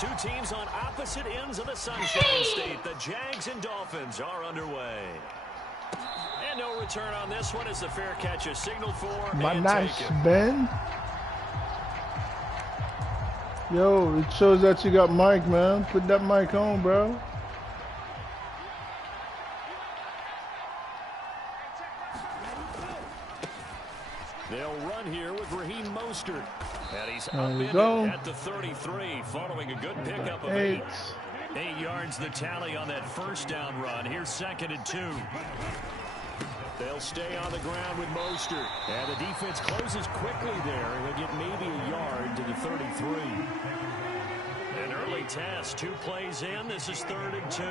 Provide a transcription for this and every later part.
Two teams on opposite ends of the Sunshine State. The Jags and Dolphins are underway. And no return on this one as the fair catch is signaled for. My nice, Ben. Yo, it shows that you got mic, man. Put that mic on, bro. They'll run here with Raheem Mostert. And he's upended at the 33, following a good pickup of 8. 8 yards the tally on that first down run. Here's 2nd and 2. They'll stay on the ground with Mostert. And the defense closes quickly there. He'll get maybe a yard to the 33. An early test. 2 plays in. This is 3rd and 2.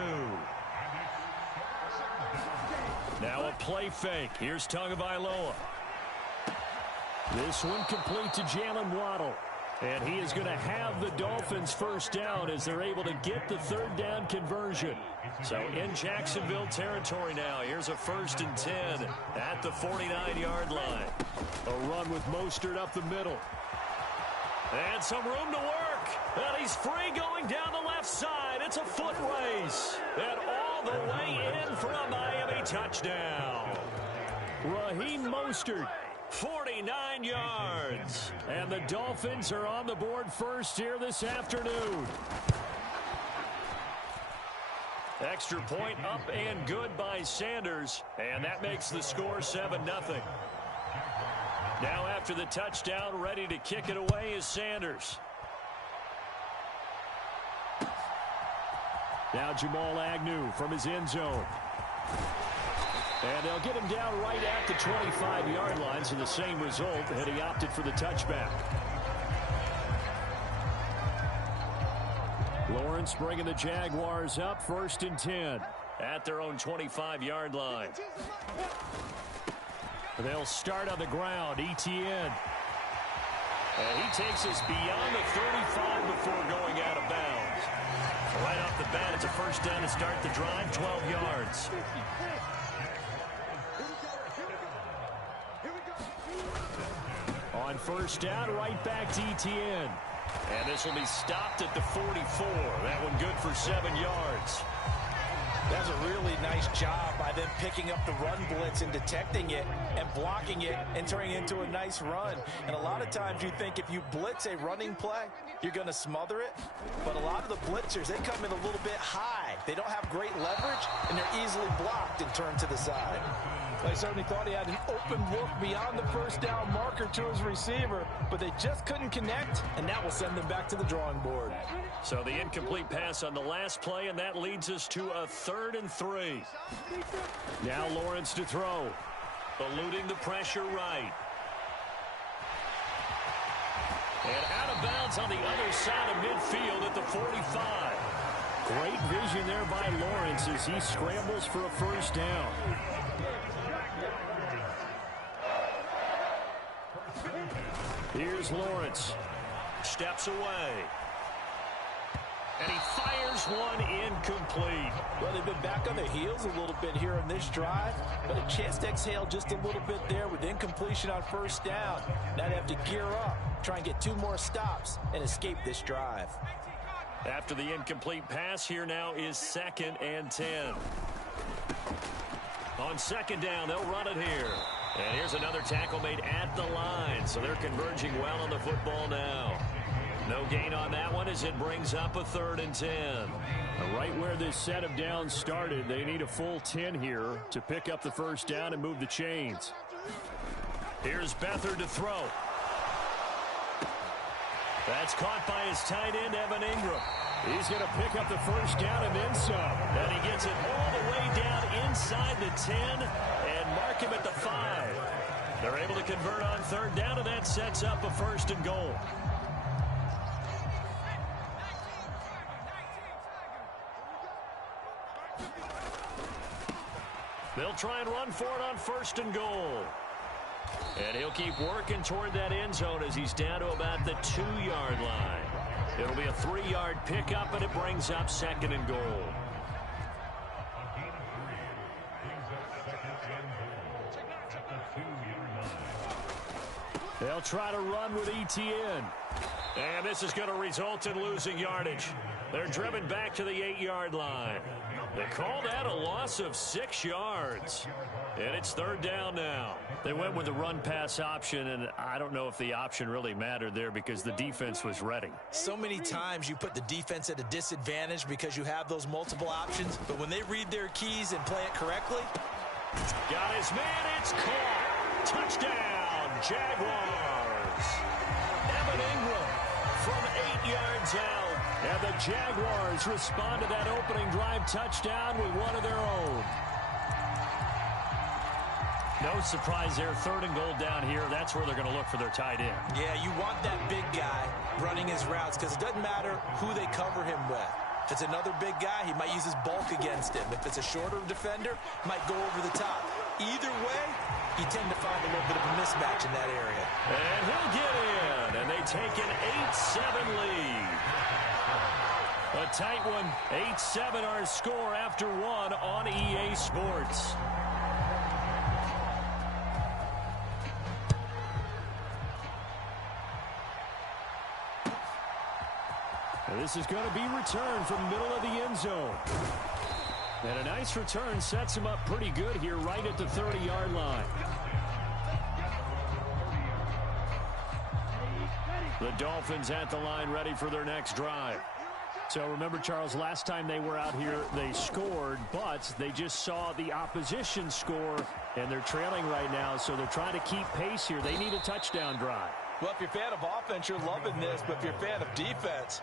Now a play fake. Here's Tagovailoa. This one complete to Jalen Waddle. And he is going to have the Dolphins first down as they're able to get the 3rd down conversion. So in Jacksonville territory now. Here's a 1st and 10 at the 49-yard line. A run with Mostert up the middle. And some room to work. And he's free going down the left side. It's a foot race. And all the way in for a Miami touchdown. Raheem Mostert. 49 yards. And the Dolphins are on the board first here this afternoon. Extra point up and good by Sanders. And that makes the score 7-0. Now after the touchdown, ready to kick it away is Sanders. Now Jamal Agnew from his end zone. And they'll get him down right at the 25-yard line, so the same result, and he opted for the touchback. Lawrence bringing the Jaguars up, 1st and 10 at their own 25-yard line. They'll start on the ground, Etienne. And he takes us beyond the 35 before going out of bounds. Right off the bat, it's a first down to start the drive, 12 yards. On first down, right back to Etienne. And this will be stopped at the 44. That one good for 7 yards. That's a really nice job by them picking up the run blitz and detecting it and blocking it and turning it into a nice run. And a lot of times you think if you blitz a running play, you're going to smother it. But a lot of the blitzers, they come in a little bit high. They don't have great leverage, and they're easily blocked and turned to the side. They certainly thought he had an open look beyond the first down marker to his receiver, but they just couldn't connect, and that will send them back to the drawing board. So the incomplete pass on the last play, and that leads us to a 3rd and 3. Now Lawrence to throw, eluding the pressure right. And out of bounds on the other side of midfield at the 45. Great vision there by Lawrence as he scrambles for a first down. Here's Lawrence. Steps away. And he fires one incomplete. Well, they've been back on their heels a little bit here in this drive, but a chance to exhale just a little bit there with incompletion on first down. Now they have to gear up, try and get 2 more stops, and escape this drive. After the incomplete pass, here now is 2nd and 10. On 2nd down, they'll run it here. And here's another tackle made at the line, so they're converging well on the football now. No gain on that one as it brings up a 3rd and 10. Right where this set of downs started, they need a full 10 here to pick up the first down and move the chains. Here's Beathard to throw. That's caught by his tight end, Evan Ingram. He's going to pick up the first down and then some. And he gets it all the way down inside the 10 and mark him at the 5. They're able to convert on 3rd down, and that sets up a 1st and goal. They'll try and run for it on 1st and goal. And he'll keep working toward that end zone as he's down to about the 2-yard line. It'll be a 3-yard pickup, and it brings up 2nd and goal. They'll try to run with Etienne. And this is going to result in losing yardage. They're driven back to the 8-yard line. They call that a loss of 6 yards. And it's third down now. They went with the run-pass option, and I don't know if the option really mattered there because the defense was ready. So many times you put the defense at a disadvantage because you have those multiple options, but when they read their keys and play it correctly. Got his man, it's caught. Touchdown, Jaguars. Evan Ingram from 8 yards out. And the Jaguars respond to that opening drive touchdown with one of their own. No surprise there, 3rd and goal down here. That's where they're going to look for their tight end. Yeah, you want that big guy running his routes because it doesn't matter who they cover him with. If it's another big guy, he might use his bulk against him. If it's a shorter defender, might go over the top. Either way, you tend to find a little bit of a mismatch in that area. And he'll get in, and they take an 8-7 lead. A tight one, 8-7 our score after one on EA Sports. And this is going to be returned from the middle of the end zone. And a nice return sets him up pretty good here right at the 30-yard line. The Dolphins at the line ready for their next drive. So remember, Charles, last time they were out here, they scored, but they just saw the opposition score, and they're trailing right now, so they're trying to keep pace here. They need a touchdown drive. Well, if you're a fan of offense, you're loving this, but if you're a fan of defense,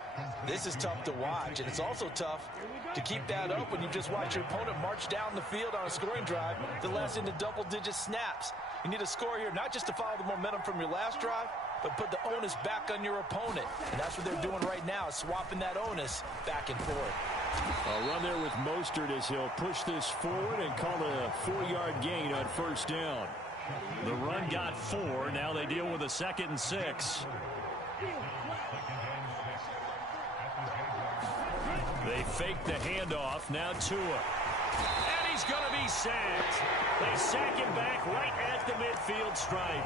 this is tough to watch, and it's also tough to keep that up when you just watch your opponent march down the field on a scoring drive that lasts into double-digit snaps. You need a score here, not just to follow the momentum from your last drive, but put the onus back on your opponent. And that's what they're doing right now, swapping that onus back and forth. A run there with Mostert as he'll push this forward and call it a 4-yard gain on first down. The run got 4. Now they deal with a 2nd and 6. They fake the handoff. Now Tua. And he's going to be sacked. They sack him back right at the midfield stripe.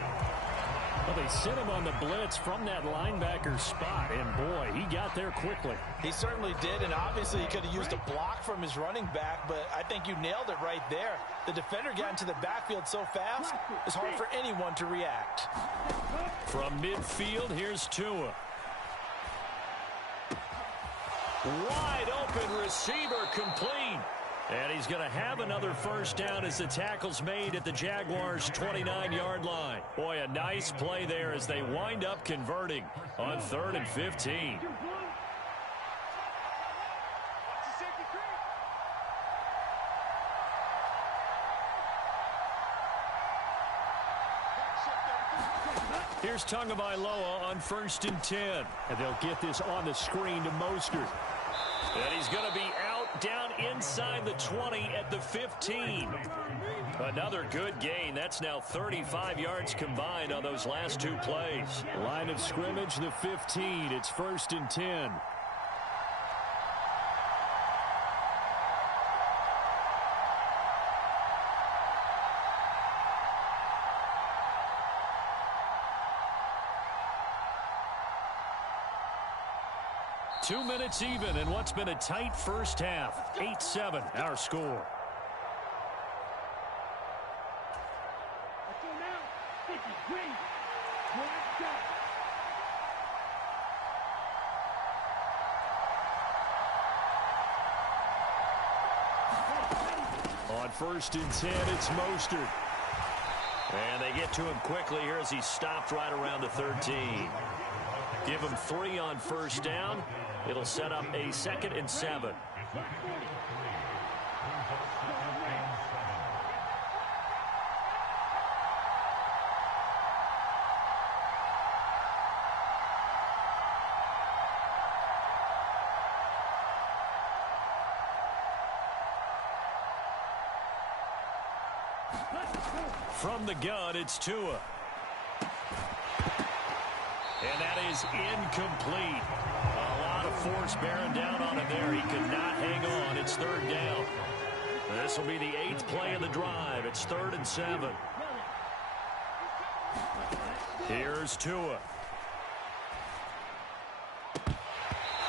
Well, they sent him on the blitz from that linebacker spot, and boy, he got there quickly. He certainly did, and obviously he could have used a block from his running back, but I think you nailed it right there. The defender got into the backfield so fast, it's hard for anyone to react. From midfield, here's Tua. Wide open receiver complete. And he's going to have another first down as the tackle's made at the Jaguars' 29-yard line. Boy, a nice play there as they wind up converting on 3rd and 15. Here's Tagovailoa on 1st and 10. And they'll get this on the screen to Mostert. And he's going to be out down inside the 20 at the 15. Another good gain. That's now 35 yards combined on those last 2 plays. Line of scrimmage, the 15. It's 1st and 10. Two minutes even in what's been a tight first half. 8-7, our score. On 1st and 10, it's Mostert. And they get to him quickly here as he stopped right around the 13. Give him 3 on first down. It'll set up a 2nd and 7. From the gun, it's Tua. And that is incomplete. A lot of force bearing down on him there. He could not hang on. It's 3rd down. This will be the 8th play of the drive. It's 3rd and 7.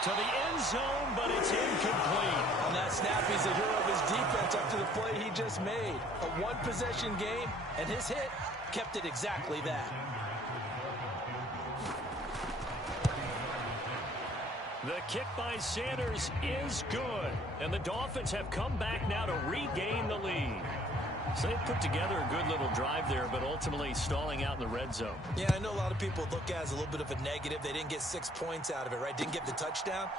To the end zone, but it's incomplete. On that snap, he's a hero of his defense up to the play he just made. A one-possession game, and his hit kept it exactly that. The kick by Sanders is good. And the Dolphins have come back now to regain the lead. So they put together a good little drive there, but ultimately stalling out in the red zone. Yeah, I know a lot of people look at it as a little bit of a negative. They didn't get 6 points out of it, right? Didn't get the touchdown.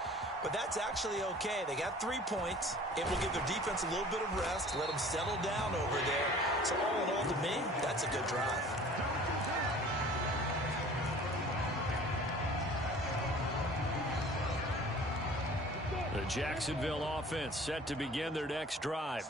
But that's actually okay. They got 3 points. It will give their defense a little bit of rest, let them settle down over there. So all in all, to me, that's a good drive. The Jacksonville offense set to begin their next drive.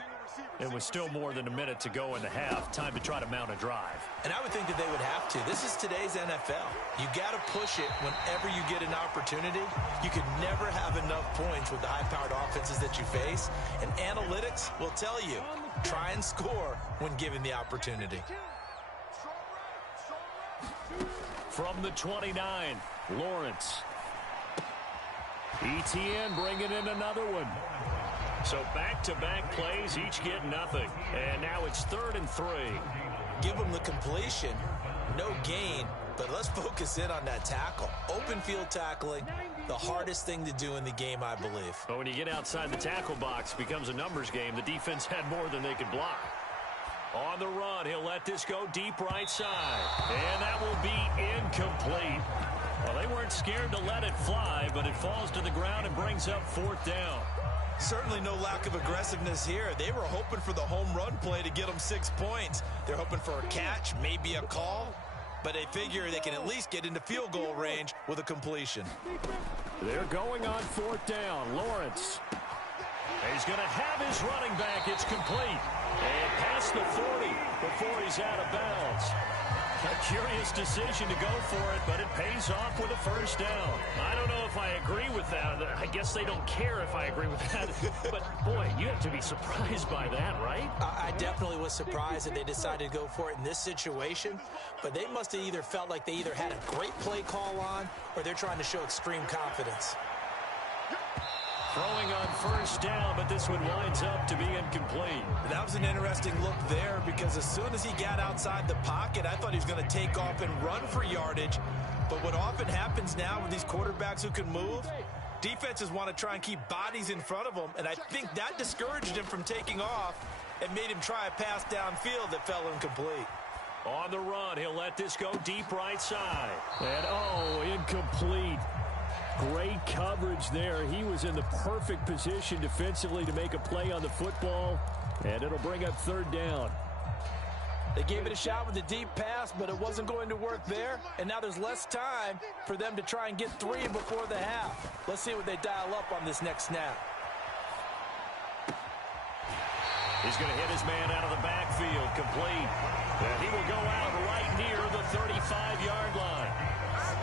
It was still more than a minute to go in the half. Time to try to mount a drive. And I would think that they would have to. This is today's NFL. You got to push it whenever you get an opportunity. You could never have enough points with the high-powered offenses that you face. And analytics will tell you, try and score when given the opportunity. From the 29, Lawrence. ETN bringing in another one. So back-to-back plays, each get nothing. And now it's 3rd and 3. Give them the completion. No gain, but let's focus in on that tackle. Open field tackling, the hardest thing to do in the game, I believe. But when you get outside the tackle box, it becomes a numbers game. The defense had more than they could block. On the run, he'll let this go deep right side. And that will be incomplete. Well, they weren't scared to let it fly, but it falls to the ground and brings up 4th down. Certainly no lack of aggressiveness here. They were hoping for the home run play to get them 6 points. They're hoping for a catch, maybe a call, but they figure they can at least get into field goal range with a completion. They're going on 4th down. Lawrence. He's going to have his running back. It's complete. And past the 40 before he's out of bounds. A curious decision to go for it, but it pays off with a 1st down. I don't know if I agree with that. I guess they don't care if I agree with that. But, boy, you have to be surprised by that, right? I definitely was surprised that they decided to go for it in this situation. But they must have either felt like they either had a great play call on or they're trying to show extreme confidence. Throwing on 1st down, but this one winds up to be incomplete. That was an interesting look there because as soon as he got outside the pocket, I thought he was going to take off and run for yardage. But what often happens now with these quarterbacks who can move, defenses want to try and keep bodies in front of them, and I think that discouraged him from taking off and made him try a pass downfield that fell incomplete. On the run, he'll let this go deep right side. And, oh, incomplete. Great coverage there. He was in the perfect position defensively to make a play on the football, and it'll bring up 3rd down. They gave it a shot with a deep pass, but it wasn't going to work there, and now there's less time for them to try and get 3 before the half. Let's see what they dial up on this next snap. He's going to hit his man out of the backfield, complete. And he will go out right near the 35-yard line.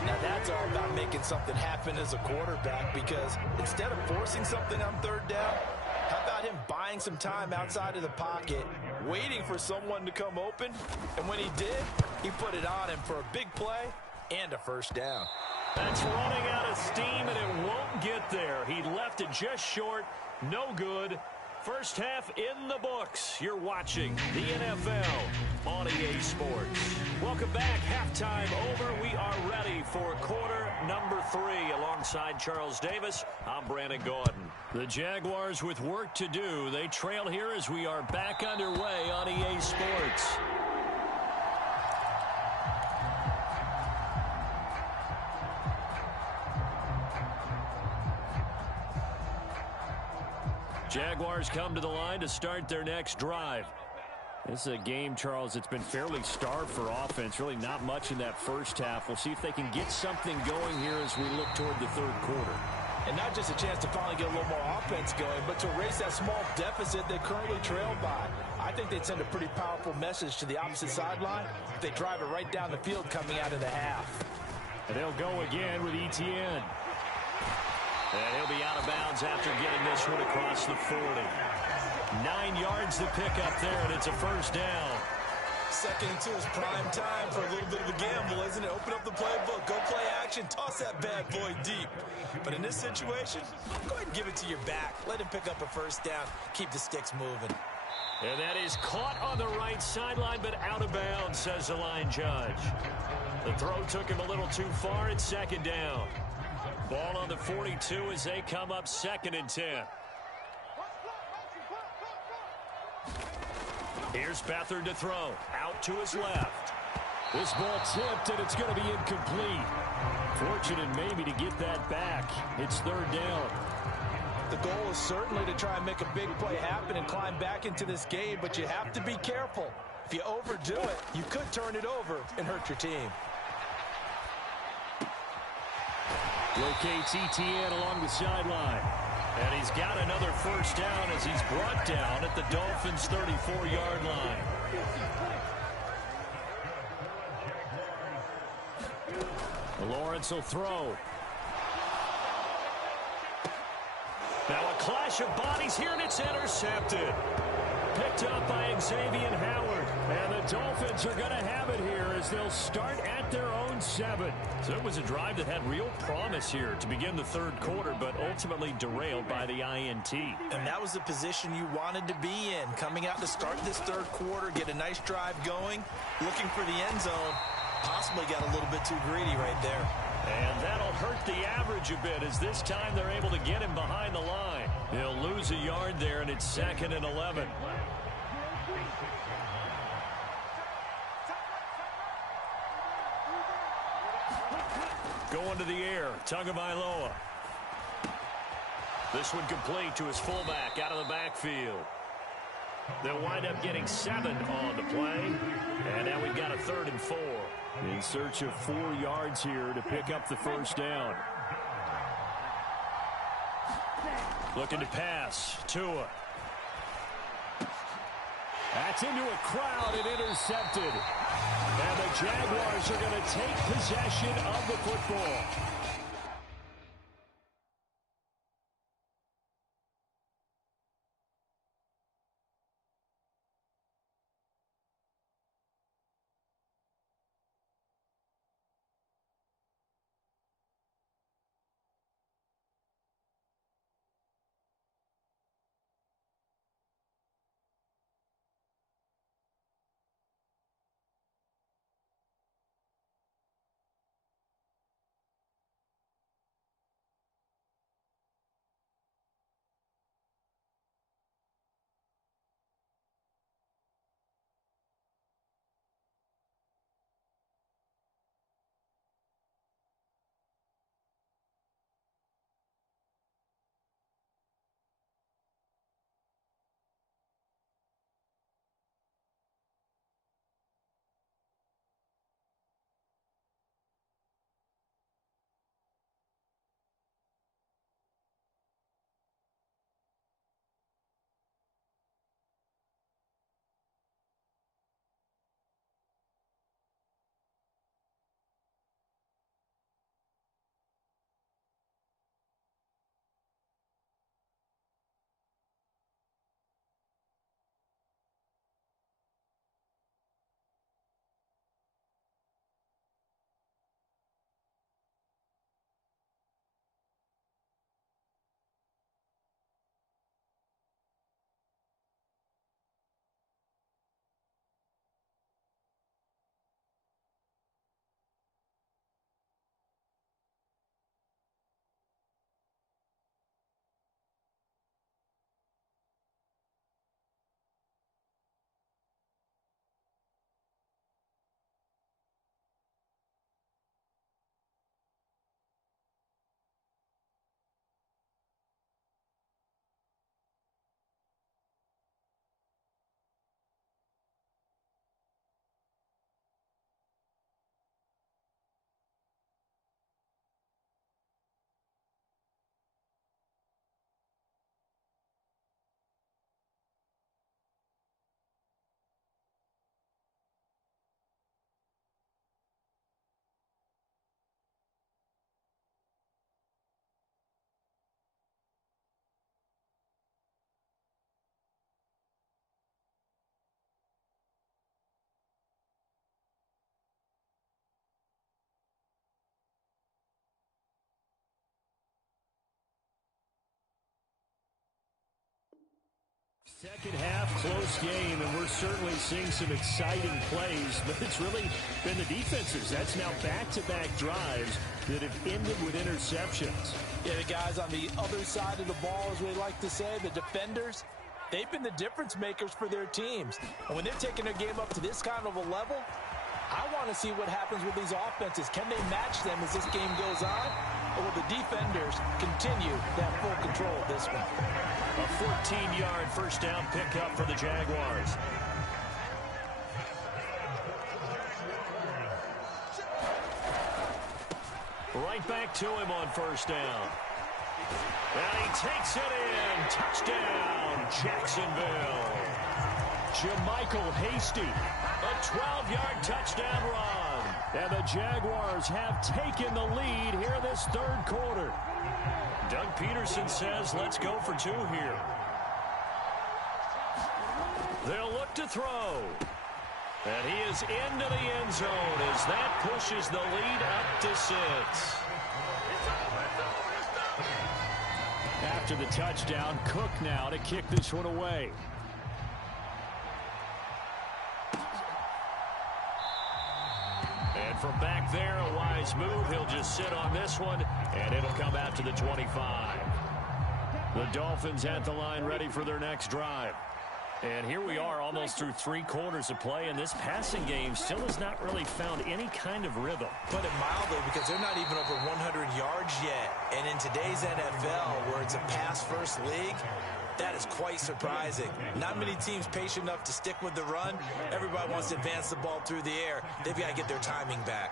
Now that's all about making something happen as a quarterback because instead of forcing something on 3rd down, how about him buying some time outside of the pocket, waiting for someone to come open, and when he did, he put it on him for a big play and a 1st down. That's running out of steam, and it won't get there. He left it just short, no good. First half in the books. You're watching the NFL on EA Sports. Welcome back. Halftime over. We are ready for quarter number 3. Alongside Charles Davis, I'm Brandon Gordon. The Jaguars with work to do. They trail here as we are back underway on EA Sports. Jaguars come to the line to start their next drive. This is a game, Charles, it's been fairly starved for offense. Really not much in that first half. We'll see if they can get something going here as we look toward the 3rd quarter. And not just a chance to finally get a little more offense going, but to erase that small deficit they currently trail by. I think they'd send a pretty powerful message to the opposite sideline if they drive it right down the field coming out of the half. And they'll go again with ETN. And he'll be out of bounds after getting this one across the 40. 9 yards to pick up there, and it's a 1st down. Second and 2 is prime time for a little bit of a gamble, isn't it? Open up the playbook, go play action, toss that bad boy deep. But in this situation, go ahead and give it to your back. Let him pick up a first down. Keep the sticks moving. And that is caught on the right sideline, but out of bounds, says the line judge. The throw took him a little too far. It's second down. Ball on the 42 as they come up 2nd and 10. Here's Beathard to throw. Out to his left. This ball tipped, and it's going to be incomplete. Fortunate maybe to get that back. It's 3rd down. The goal is certainly to try and make a big play happen and climb back into this game, but you have to be careful. If you overdo it, you could turn it over and hurt your team. Locates ETN along the sideline. And he's got another first down as he's brought down at the Dolphins' 34-yard line. Lawrence will throw. Now a clash of bodies here, and it's intercepted. Picked up by Xavier Howard. And the Dolphins are going to have it here as they'll start at their own 7. So it was a drive that had real promise here to begin the 3rd quarter, but ultimately derailed by the INT. And that was the position you wanted to be in. Coming out to start this 3rd quarter, get a nice drive going, looking for the end zone. Possibly got a little bit too greedy right there. And that'll hurt the average a bit as this time they're able to get him behind the line. He'll lose a yard there, and it's 2nd and 11. Going to the air, Tagovailoa. This one complete to his fullback out of the backfield. They'll wind up getting 7 on the play. And now we've got a 3rd and 4. In search of 4 yards here to pick up the first down. Looking to pass. Tua. That's into a crowd and intercepted. And the Jaguars are going to take possession of the football. Second half, close game, and we're certainly seeing some exciting plays, but it's really been the defenses. That's now back-to-back drives that have ended with interceptions. Yeah, the guys on the other side of the ball, as we like to say, the defenders, they've been the difference makers for their teams. And when they're taking their game up to this kind of a level, I want to see what happens with these offenses. Can they match them as this game goes on? Or will the defenders continue to have full control of this one? A 14-yard first down pickup for the Jaguars. Right back to him on first down. And he takes it in. Touchdown, Jacksonville. Jermichael Hasty, a 12-yard touchdown run. And the Jaguars have taken the lead here in this third quarter. Doug Peterson says, let's go for two here. They'll look to throw. And he is into the end zone as that pushes the lead up to 6. After the touchdown, Cook now to kick this one away. And from back there, a wise move. He'll just sit on this one, and it'll come out to the 25. The Dolphins at the line ready for their next drive. And here we are almost through 3 quarters of play, and this passing game still has not really found any kind of rhythm. Put it mildly, because they're not even over 100 yards yet. And in today's NFL, where it's a pass-first league, that is quite surprising. Not many teams patient enough to stick with the run. Everybody wants to advance the ball through the air. They've got to get their timing back.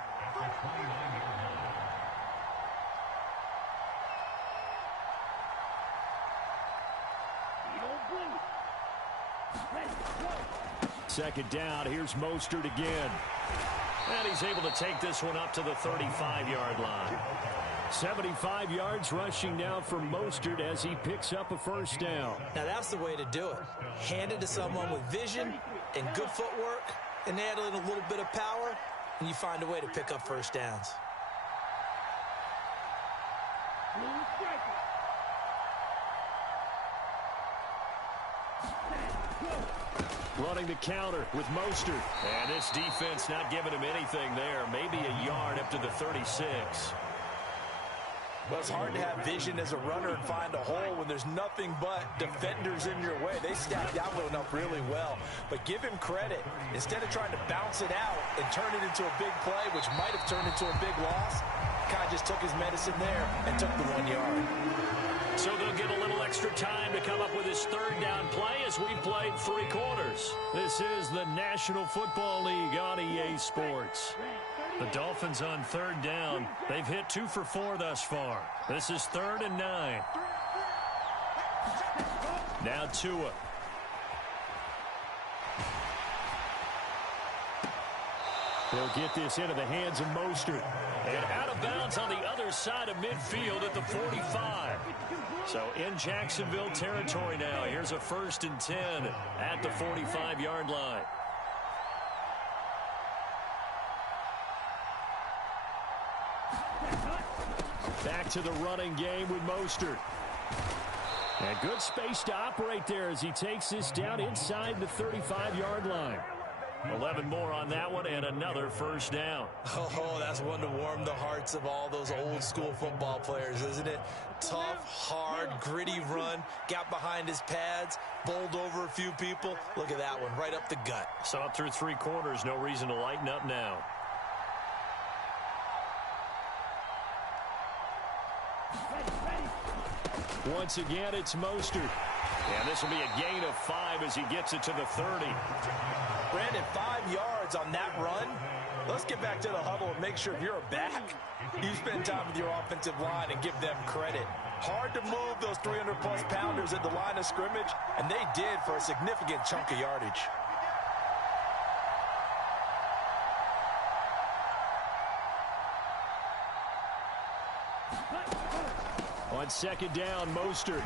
Second down, here's Mostert again. And he's able to take this one up to the 35-yard line. 75 yards rushing now for Mostert as he picks up a first down. Now that's the way to do it. Hand it to someone with vision and good footwork, and add in a little bit of power, and you find a way to pick up first downs. Running the counter with Mostert. And this defense not giving him anything there. Maybe a yard up to the 36. Well, it's hard to have vision as a runner and find a hole when there's nothing but defenders in your way. They stacked that one up really well. But give him credit. Instead of trying to bounce it out and turn it into a big play, which might have turned into a big loss, kind of just took his medicine there and took the 1 yard. So they'll get a little extra time to come up with his third down play as we played 3 quarters. This is the National Football League on EA Sports. The Dolphins on third down. They've hit 2 for 4 thus far. This is 3rd and 9. Now Tua. They'll get this into the hands of Mostert. And out of bounds on the other side of midfield at the 45. So in Jacksonville territory now. Here's a 1st and 10 at the 45-yard line. Back to the running game with Mostert. And good space to operate there as he takes this down inside the 35-yard line. 11 more on that one and another first down. Oh, that's one to warm the hearts of all those old school football players, isn't it? Tough, hard, gritty run, got behind his pads, bowled over a few people. Look at that one, right up the gut. So up through 3 quarters, no reason to lighten up now. Once again, it's Mostert. And this will be a gain of 5 as he gets it to the 30. Brandon, 5 yards on that run. Let's get back to the huddle and make sure if you're a back, you spend time with your offensive line and give them credit. Hard to move those 300-plus pounders at the line of scrimmage, and they did for a significant chunk of yardage. On second down, Mostert.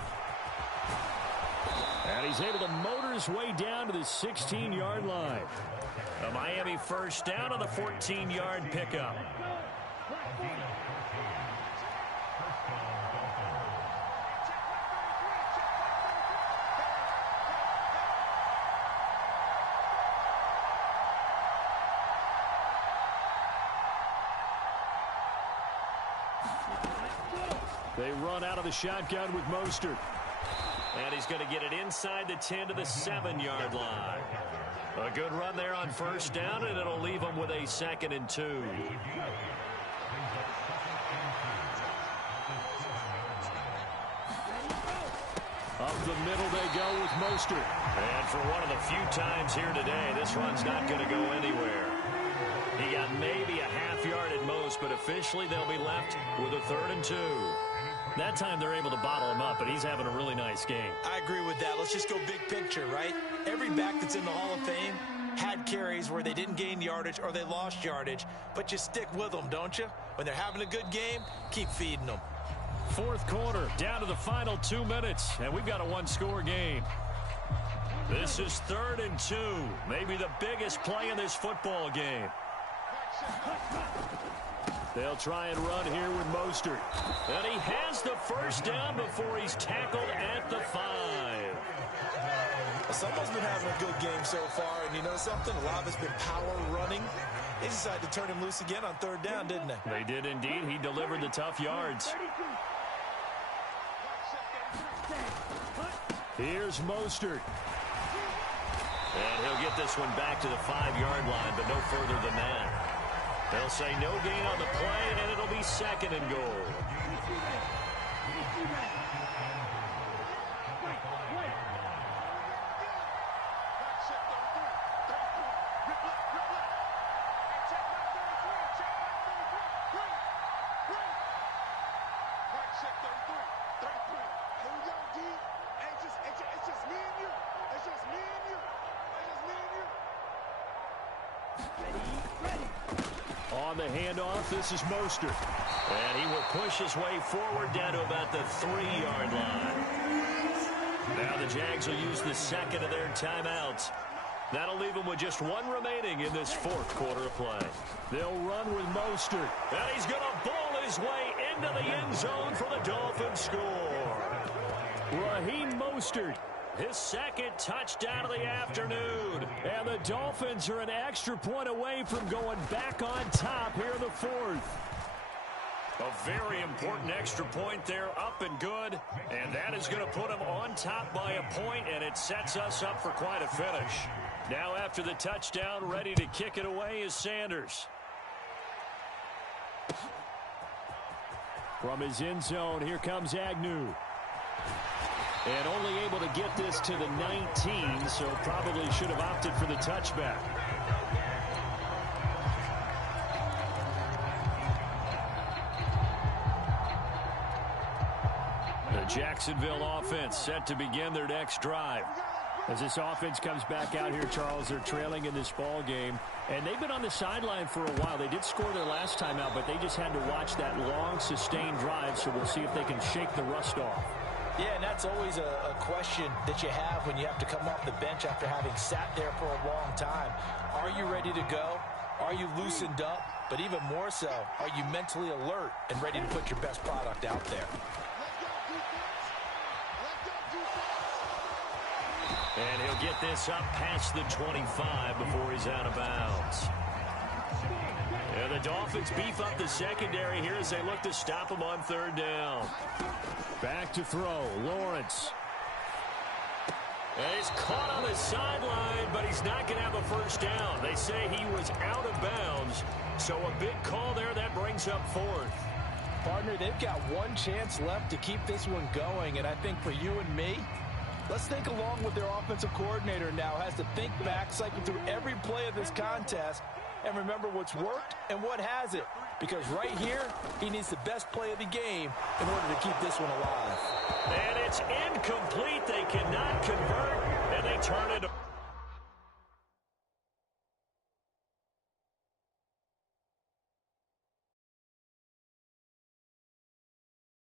And he's able to motor his way down to the 16-yard line. A Miami first down on the 14-yard pickup. They run out of the shotgun with Mostert. And he's going to get it inside the 10 to the 7-yard line. A good run there on first down, and it'll leave them with a 2nd and 2. Up the middle they go with Mostert. And for one of the few times here today, this run's not going to go anywhere. He got maybe a half yard at most, but officially they'll be left with a 3rd and 2. That time they're able to bottle him up, but he's having a really nice game. I agree with that. Let's just go big picture, right? Every back that's in the Hall of Fame had carries where they didn't gain yardage or they lost yardage, but you stick with them, don't you? When they're having a good game, keep feeding them. 4th quarter, down to the final 2 minutes, and we've got a 1-score game. This is 3rd and 2, maybe the biggest play in this football game. They'll try and run here with Mostert. And he has the first down before he's tackled at the 5. Someone's been having a good game so far, and you know something? A lot of it's been power running. They decided to turn him loose again on 3rd down, didn't they? They did indeed. He delivered the tough yards. Here's Mostert. And he'll get this one back to the 5-yard line, but no further than that. They'll say no gain on the play, and it'll be 2nd and goal. On the handoff, this is Mostert. And he will push his way forward down to about the 3-yard line. Now the Jags will use the 2nd of their timeouts. That'll leave them with just 1 remaining in this 4th quarter of play. They'll run with Mostert. And he's going to bowl his way into the end zone for the Dolphins score. Raheem Mostert, his 2nd touchdown of the afternoon. And the Dolphins are an extra point away from going back on top here in the 4th. A very important extra point there, up and good. And that is going to put them on top by a point, and it sets us up for quite a finish. Now after the touchdown, ready to kick it away is Sanders. From his end zone, here comes Agnew. And only able to get this to the 19, so probably should have opted for the touchback. The Jacksonville offense set to begin their next drive. As this offense comes back out here, Charles, they're trailing in this ball game. And they've been on the sideline for a while. They did score their last time out, but they just had to watch that long, sustained drive, so we'll see if they can shake the rust off. Yeah, and that's always a question that you have when you have to come off the bench after having sat there for a long time. Are you ready to go? Are you loosened up? But even more so, are you mentally alert and ready to put your best product out there? And he'll get this up past the 25 before he's out of bounds. And the Dolphins beef up the secondary here as they look to stop him on 3rd down. Back to throw, Lawrence. And he's caught on the sideline, but he's not going to have a first down. They say he was out of bounds, so a big call there. That brings up 4th. Partner, they've got 1 chance left to keep this one going, and I think for you and me, let's think along with their offensive coordinator now. Has to think back, cycle through every play of this contest, and remember what's worked and what hasn't. Because right here, he needs the best play of the game in order to keep this one alive. And it's incomplete. They cannot convert, and they turn it.